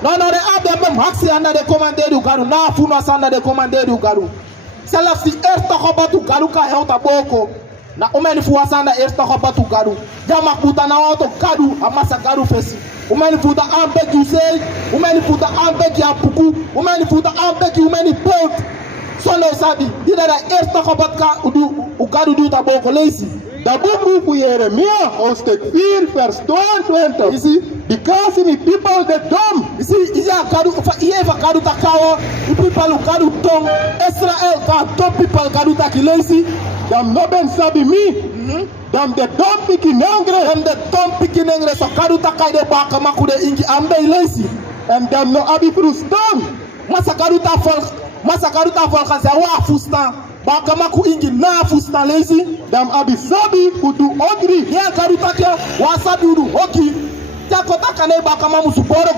Non, non, de maxi anda de commander du garu, na funo sanda de commander du garu. Sela si erta khobatu garu ka heuta boko. Na umeni fuwa sanda erta khobatu garu. Jama kuta na auto garu amasa garu fesi. Umeni futa ambeki usei, umeni futa ambeki apuku, umeni futa ambeki umeni pelt. Sono sabi, dida da erta khobatka u garu du ta boko lazy. Da boek van Jeremia, hoofdstuk 4, vers 22. You see? Because my people the dumb. You see, iya garu takawa, the people garu tong, Israel ka dumb people garu takilazy. Dam no ben sabi mi. Dam de dumb pikinangre. Dam de dumb pikinangre so garu takai de baka makude ingi ambe lazy. En dam no abi frustan. Masa garu ta vol kan se wa fustan. Baka maku ingi na fustan lazy. Dam abi sabi udu odri. Ya garu takia wa sabi udu hoki. Ja kota kane baka mamu suporo